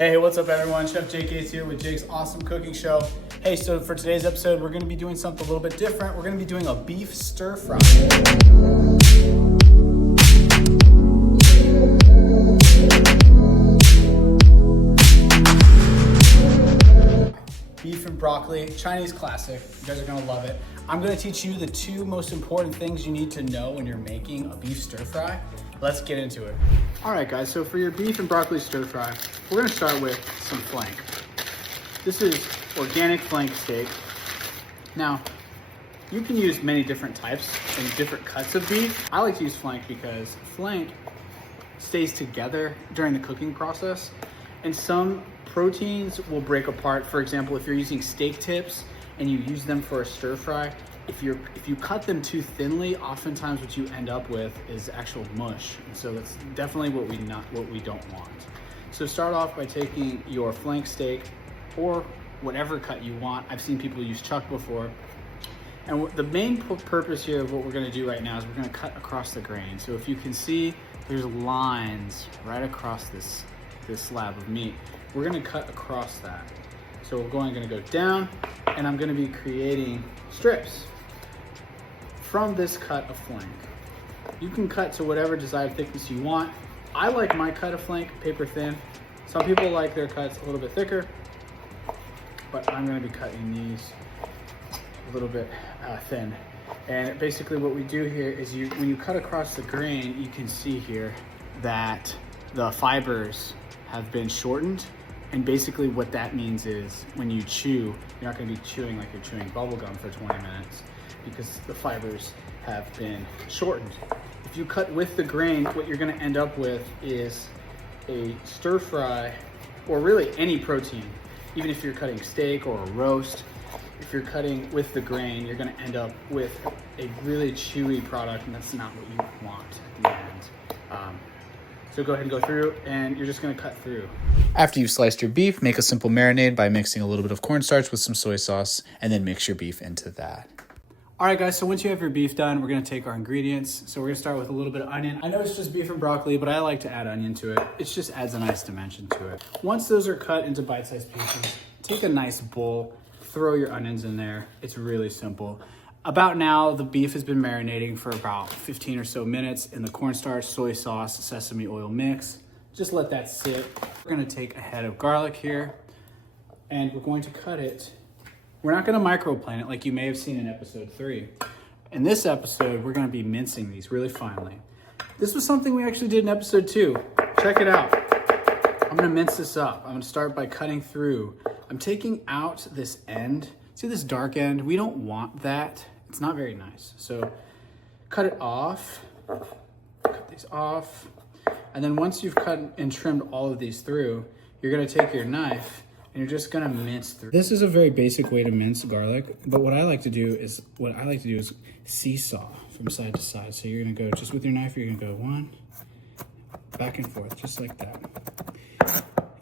Hey, what's up everyone? Chef Jake is here with Jake's Awesome Cooking Show. Hey, so for today's episode, we're gonna be doing something a little bit different. We're gonna be doing a beef stir fry. Beef and broccoli, Chinese classic. You guys are gonna love it. I'm gonna teach you the two most important things you need to know when you're making a beef stir fry. Let's get into it. All right guys, so for your beef and broccoli stir fry, we're gonna start with some flank. This is organic flank steak. Now, you can use many different types and different cuts of beef. I like to use flank because flank stays together during the cooking process, and some proteins will break apart. For example, if you're using steak tips and you use them for a stir fry, if you cut them too thinly, oftentimes what you end up with is actual mush. And so that's definitely what we don't want. So start off by taking your flank steak or whatever cut you want. I've seen people use chuck before. And the main purpose here of what we're gonna do right now is we're gonna cut across the grain. So if you can see, there's lines right across this slab of meat. We're gonna cut across that. So we're gonna go down, and I'm gonna be creating strips from this cut of flank. You can cut to whatever desired thickness you want. I like my cut of flank paper thin. Some people like their cuts a little bit thicker, but I'm gonna be cutting these a little bit thin. And basically what we do here is when you cut across the grain, you can see here that the fibers have been shortened. And basically what that means is when you chew, you're not gonna be chewing like you're chewing bubble gum for 20 minutes because the fibers have been shortened. If you cut with the grain, what you're gonna end up with is a stir fry, or really any protein. Even if you're cutting steak or a roast, if you're cutting with the grain, you're gonna end up with a really chewy product, and that's not what you want at the end. So go ahead and go through, and you're just gonna cut through. After you've sliced your beef, make a simple marinade by mixing a little bit of cornstarch with some soy sauce, and then mix your beef into that. All right guys, so once you have your beef done, we're gonna take our ingredients. So we're gonna start with a little bit of onion. I know it's just beef and broccoli, but I like to add onion to it. It just adds a nice dimension to it. Once those are cut into bite-sized pieces, take a nice bowl, throw your onions in there. It's really simple. About now, the beef has been marinating for about 15 or so minutes in the cornstarch, soy sauce, sesame oil mix. Just let that sit. We're gonna take a head of garlic here, and we're going to cut it. We're not gonna microplane it like you may have seen in episode 3. In this episode, we're gonna be mincing these really finely. This was something we actually did in episode 2. Check it out. I'm gonna mince this up. I'm gonna start by cutting through. I'm taking out this end. See this dark end? We don't want that. It's not very nice. So cut it off, cut these off. And then once you've cut and trimmed all of these through, you're gonna take your knife and you're just gonna mince through. This is a very basic way to mince garlic, but what I like to do is seesaw from side to side. So you're gonna go, just with your knife, you're gonna go one, back and forth, just like that.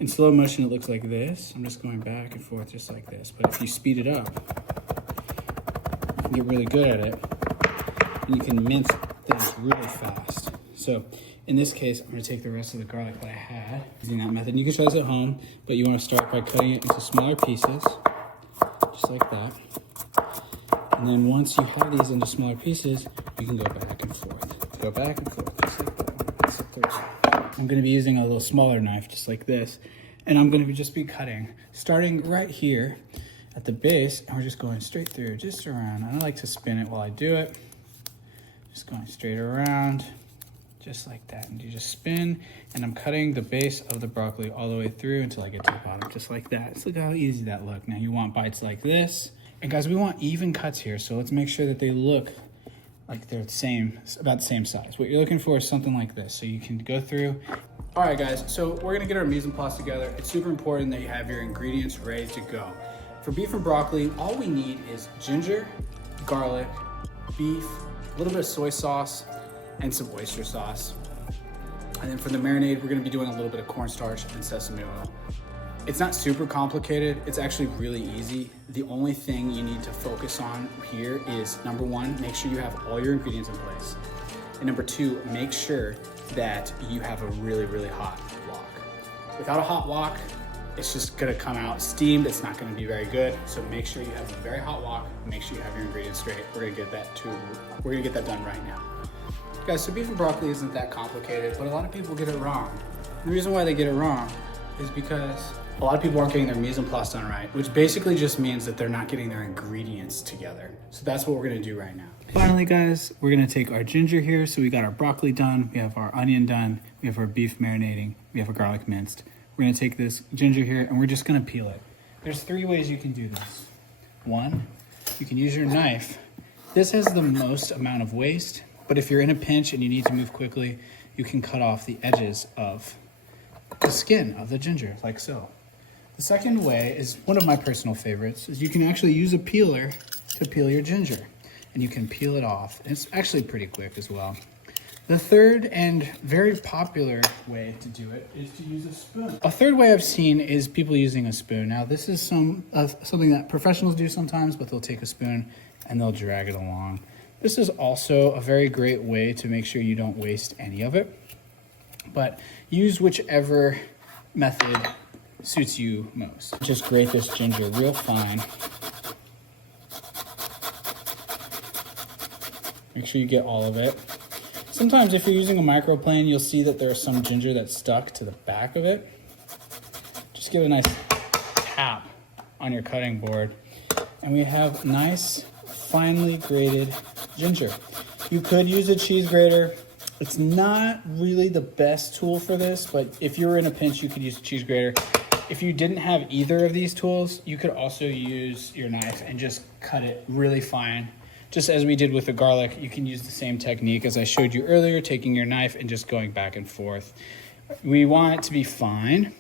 In slow motion, it looks like this. I'm just going back and forth just like this. But if you speed it up, you can get really good at it, and you can mince things really fast. So in this case, I'm gonna take the rest of the garlic that I had using that method. And you can try this at home, but you wanna start by cutting it into smaller pieces, just like that. And then once you have these into smaller pieces, you can go back and forth. Go back and forth, just like that. I'm gonna be using a little smaller knife, just like this. And I'm gonna just be cutting, starting right here at the base, and we're just going straight through, just around. I like to spin it while I do it. Just going straight around, just like that. And you just spin, and I'm cutting the base of the broccoli all the way through until I get to the bottom, just like that. So look how easy that looked. Now you want bites like this. And guys, we want even cuts here, so let's make sure that they look like they're about the same size. What you're looking for is something like this, so you can go through. All right guys, so we're gonna get our mise en place together. It's super important that you have your ingredients ready to go. For beef and broccoli, all we need is ginger, garlic, beef, a little bit of soy sauce, and some oyster sauce. And then for the marinade, we're gonna be doing a little bit of cornstarch and sesame oil. It's not super complicated. It's actually really easy. The only thing you need to focus on here is, number one, make sure you have all your ingredients in place. And number two, make sure that you have a really, really hot wok. Without a hot wok, it's just gonna come out steamed. It's not gonna be very good. So make sure you have a very hot wok. Make sure you have your ingredients straight. We're gonna get that done right now. Guys, so beef and broccoli isn't that complicated, but a lot of people get it wrong. The reason why they get it wrong is because a lot of people aren't getting their mise en place done right, which basically just means that they're not getting their ingredients together. So that's what we're gonna do right now. Finally, guys, we're gonna take our ginger here. So we got our broccoli done, we have our onion done, we have our beef marinating, we have our garlic minced. We're gonna take this ginger here and we're just gonna peel it. There's 3 ways you can do this. 1, you can use your knife. This has the most amount of waste, but if you're in a pinch and you need to move quickly, you can cut off the edges of the skin of the ginger, like so. The second way is one of my personal favorites, is you can actually use a peeler to peel your ginger, and you can peel it off. And it's actually pretty quick as well. The third and very popular way to do it is to use a spoon. A third way I've seen is people using a spoon. Now this is something that professionals do sometimes, but they'll take a spoon and they'll drag it along. This is also a very great way to make sure you don't waste any of it, but use whichever method suits you most. Just grate this ginger real fine. Make sure you get all of it. Sometimes if you're using a microplane, you'll see that there's some ginger that's stuck to the back of it. Just give it a nice tap on your cutting board. And we have nice, finely grated ginger. You could use a cheese grater. It's not really the best tool for this, but if you were in a pinch, you could use a cheese grater. If you didn't have either of these tools, you could also use your knife and just cut it really fine. Just as we did with the garlic, you can use the same technique as I showed you earlier, taking your knife and just going back and forth. We want it to be fine,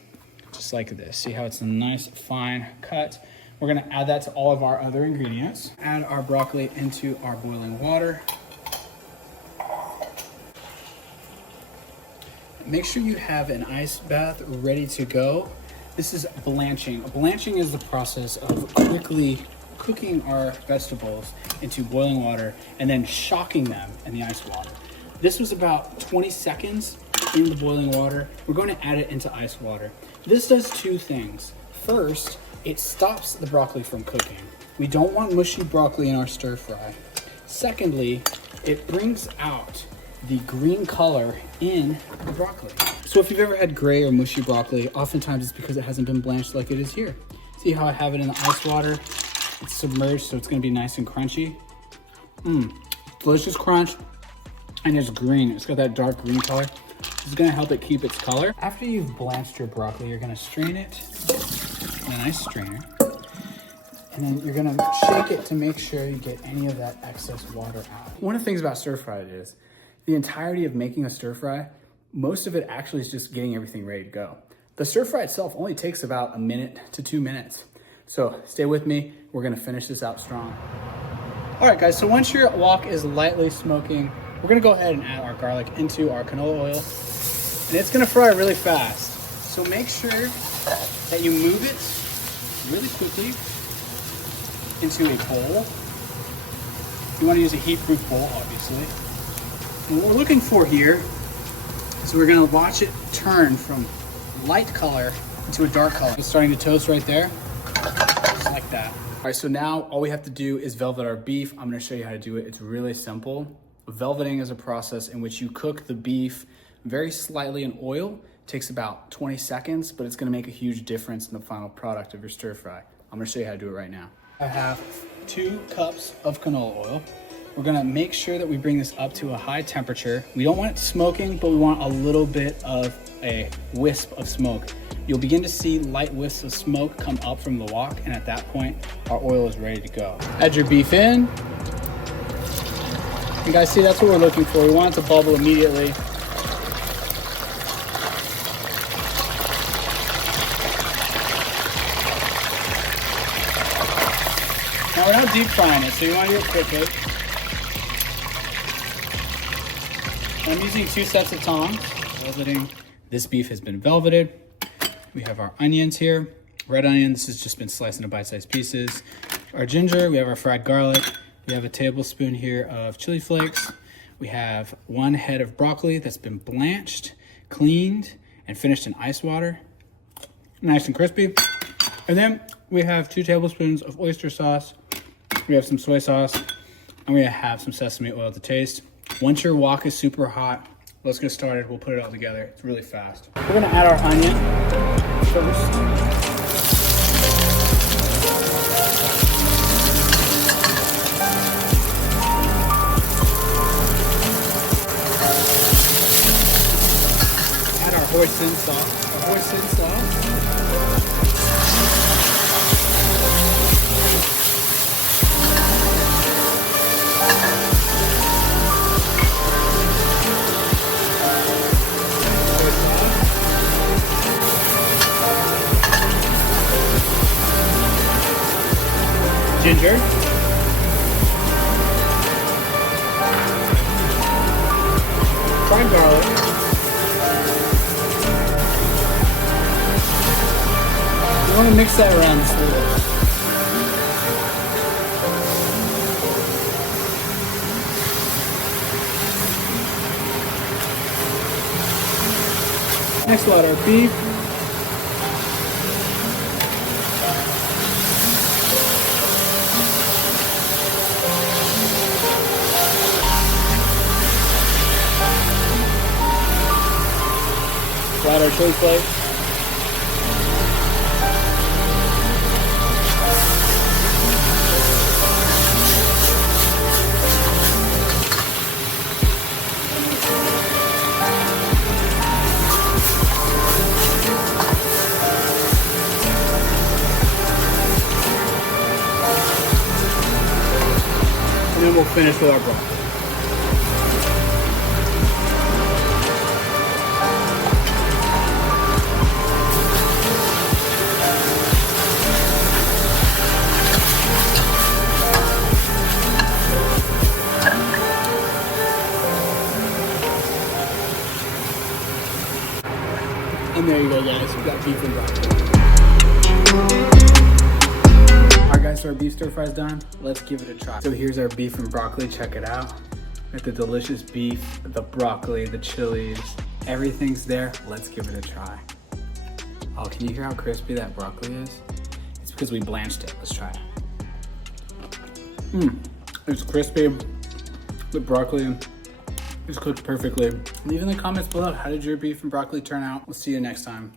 just like this. See how it's a nice fine cut? We're gonna add that to all of our other ingredients. Add our broccoli into our boiling water. Make sure you have an ice bath ready to go. This is blanching. Blanching is the process of quickly cooking our vegetables into boiling water and then shocking them in the ice water. This was about 20 seconds in the boiling water. We're going to add it into ice water. This does 2 things. First, it stops the broccoli from cooking. We don't want mushy broccoli in our stir fry. Secondly, it brings out the green color in the broccoli. So if you've ever had gray or mushy broccoli, oftentimes it's because it hasn't been blanched like it is here. See how I have it in the ice water? It's submerged, so it's gonna be nice and crunchy. Delicious crunch, and it's green. It's got that dark green color. This is gonna help it keep its color. After you've blanched your broccoli, you're gonna strain it in a nice strainer. And then you're gonna shake it to make sure you get any of that excess water out. One of the things about stir fry is, the entirety of making a stir fry, most of it actually is just getting everything ready to go. The stir fry itself only takes about 1 to 2 minutes. So stay with me, we're gonna finish this out strong. All right guys, so once your wok is lightly smoking, we're gonna go ahead and add our garlic into our canola oil. And it's gonna fry really fast. So make sure that you move it really quickly into a bowl. You wanna use a heat-proof bowl, obviously. And what we're looking for here is we're gonna watch it turn from light color into a dark color. It's starting to toast right there, just like that. All right, so now all we have to do is velvet our beef. I'm gonna show you how to do it. It's really simple. Velveting is a process in which you cook the beef very slightly in oil. It takes about 20 seconds, but it's gonna make a huge difference in the final product of your stir fry. I'm gonna show you how to do it right now. I have 2 cups of canola oil. We're gonna make sure that we bring this up to a high temperature. We don't want it smoking, but we want a little bit of a wisp of smoke. You'll begin to see light wisps of smoke come up from the wok, and at that point, our oil is ready to go. Add your beef in. You guys see, that's what we're looking for. We want it to bubble immediately. Now we're not deep frying it, so you want to do it quickly. I'm using 2 sets of tongs. Velveting. This beef has been velveted. We have our onions here. Red onion, this has just been sliced into bite-sized pieces. Our ginger, we have our fried garlic. We have a tablespoon here of chili flakes. We have 1 head of broccoli that's been blanched, cleaned, and finished in ice water. nice and crispy. And then we have 2 tablespoons of oyster sauce. We have some soy sauce, and we have some sesame oil to taste. Once your wok is super hot, let's get started. We'll put it all together. It's really fast. We're gonna add our onion first. Add our hoisin sauce. Ginger. Fried garlic. You want to mix that around slowly. Next we'll add our beef. Add our chili flakes. And then we'll finish with our broccoli. And there you go, guys. We've got beef and broccoli. Alright guys, so our beef stir fry's done. Let's give it a try. So here's our beef and broccoli. Check it out. Got the delicious beef, the broccoli, the chilies. Everything's there. Let's give it a try. Oh, can you hear how crispy that broccoli is? It's because we blanched it. Let's try it. It's crispy. The broccoli is cooked perfectly. Leave in the comments below, how did your beef and broccoli turn out? We'll see you next time.